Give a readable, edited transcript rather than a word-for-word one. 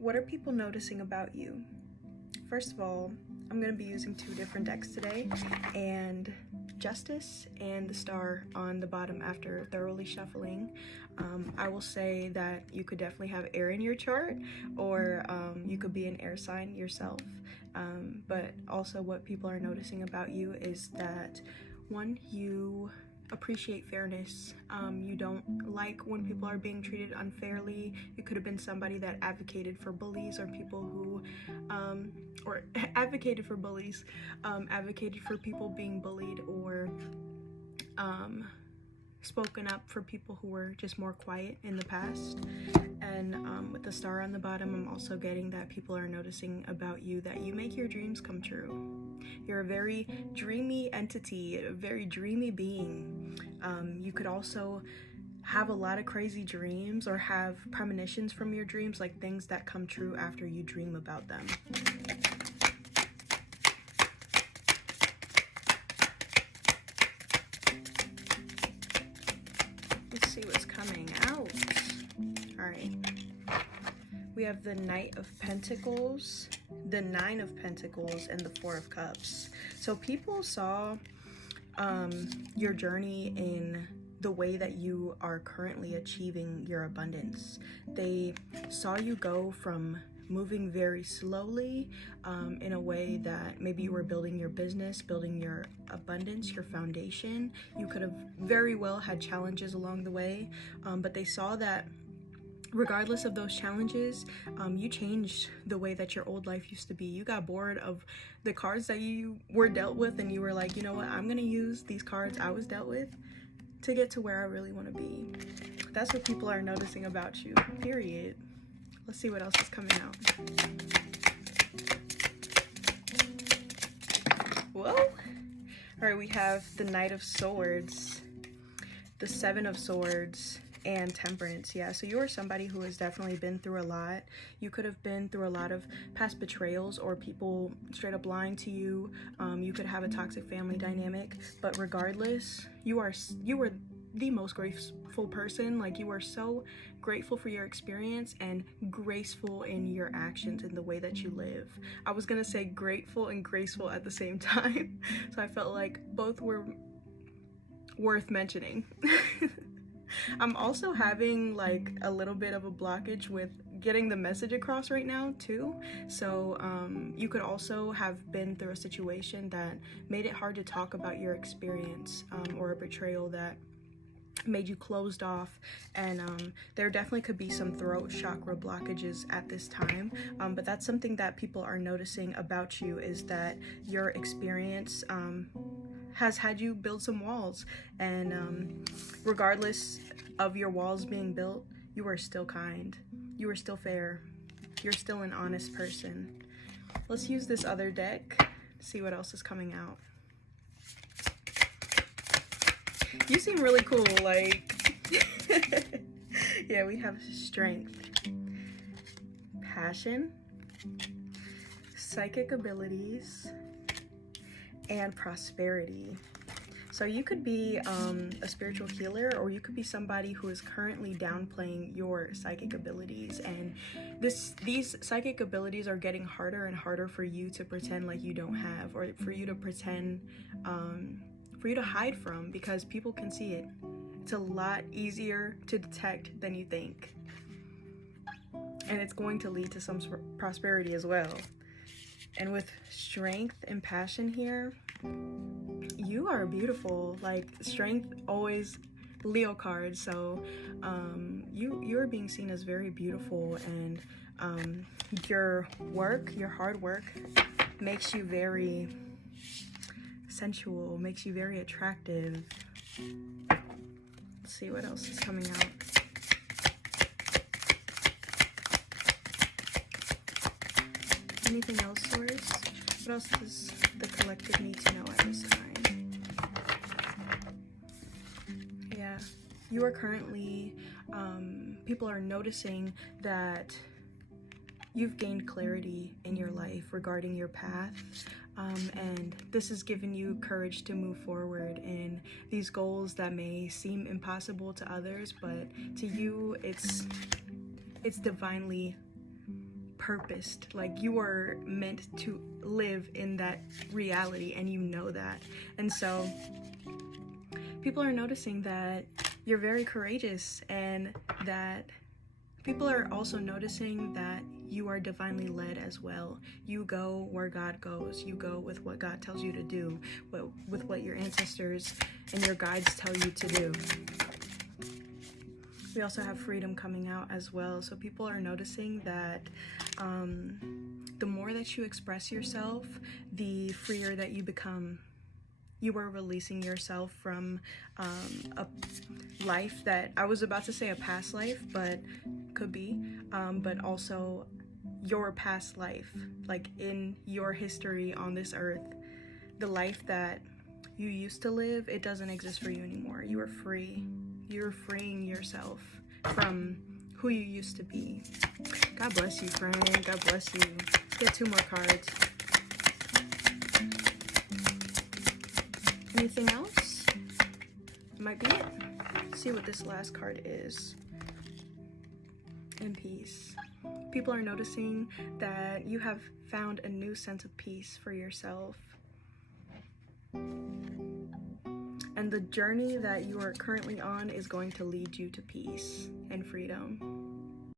What are people noticing about you? First of all, I'm going to be using two different decks today, and Justice and the Star on the bottom after thoroughly shuffling. I will say that you could definitely have air in your chart, or you could be an air sign yourself. But also what people are noticing about you is that, one, you appreciate fairness. You don't like when people are being treated unfairly. You could have been somebody that advocated for bullies, or people who or advocated for bullies, advocated for people being bullied, or spoken up for people who were just more quiet in the past. And with the Star on the bottom, I'm also getting that people are noticing about you that you make your dreams come true. You're a very dreamy entity, a very dreamy being. You could also have a lot of crazy dreams or have premonitions from your dreams, like things that come true after you dream about them. Let's see what's coming out. All right. We have the Knight of Pentacles, the Nine of Pentacles, and the Four of Cups. So people saw your journey in the way that you are currently achieving your abundance. They saw you go from moving very slowly in a way that maybe you were building your business, building your abundance, your foundation. You could have very well had challenges along the way, but they saw that regardless of those challenges, you changed the way that your old life used to be. You got bored of the cards that you were dealt with, and you were like, you know what, I'm gonna use these cards I was dealt with to get to where I really want to be. That's what people are noticing about you, period. Let's see what else is coming out. Whoa. All right, we have the Knight of Swords, the Seven of Swords, and Temperance. Yeah, so you are somebody who has definitely been through a lot. You could have been through a lot of past betrayals, or people straight up lying to you. You could have a toxic family dynamic, but regardless, you were the most graceful person. Like, you are so grateful for your experience and graceful in your actions and the way that you live. I was gonna say grateful and graceful at the same time, so I felt like both were worth mentioning. I'm also having like a little bit of a blockage with getting the message across right now too. So you could also have been through a situation that made it hard to talk about your experience, or a betrayal that made you closed off, and there definitely could be some throat chakra blockages at this time, but that's something that people are noticing about you, is that your experience has had you build some walls, and regardless of your walls being built, you are still kind, you are still fair, you're still an honest person. Let's use this other deck, see what else is coming out. You seem really cool, like yeah, we have Strength, Passion, Psychic Abilities, and Prosperity. So you could be a spiritual healer, or you could be somebody who is currently downplaying your psychic abilities, and these psychic abilities are getting harder and harder for you to pretend like you don't have, or for you to pretend, for you to hide from, because people can see it. It's a lot easier to detect than you think, and it's going to lead to some prosperity as well. And with Strength and Passion here, you are beautiful. Like, Strength, always Leo card, so you're being seen as very beautiful, and your work, your hard work, makes you very sensual, makes you very attractive. Let's see what else is coming out. Anything else, Source? What else does the collective need to know at this time? Yeah, you are currently, people are noticing that you've gained clarity in your life regarding your path, and this has given you courage to move forward in these goals that may seem impossible to others, but to you it's divinely purposed, like you are meant to live in that reality, and you know that. And so people are noticing that you're very courageous, and that people are also noticing that you are divinely led as well. You go where God goes. You go with what God tells you to do, with what your ancestors and your guides tell you to do. We also have freedom coming out as well. So people are noticing that the more that you express yourself, the freer that you become. You are releasing yourself from a life that, I was about to say a past life, but could be, but also your past life, like in your history on this earth, the life that you used to live, it doesn't exist for you anymore. You are free. You're freeing yourself from who you used to be. God bless you, friend. God bless you. Let's get 2 more cards. Anything else? Might be it. Let's see what this last card is. And peace. People are noticing that you have found a new sense of peace for yourself. And the journey that you are currently on is going to lead you to peace and freedom.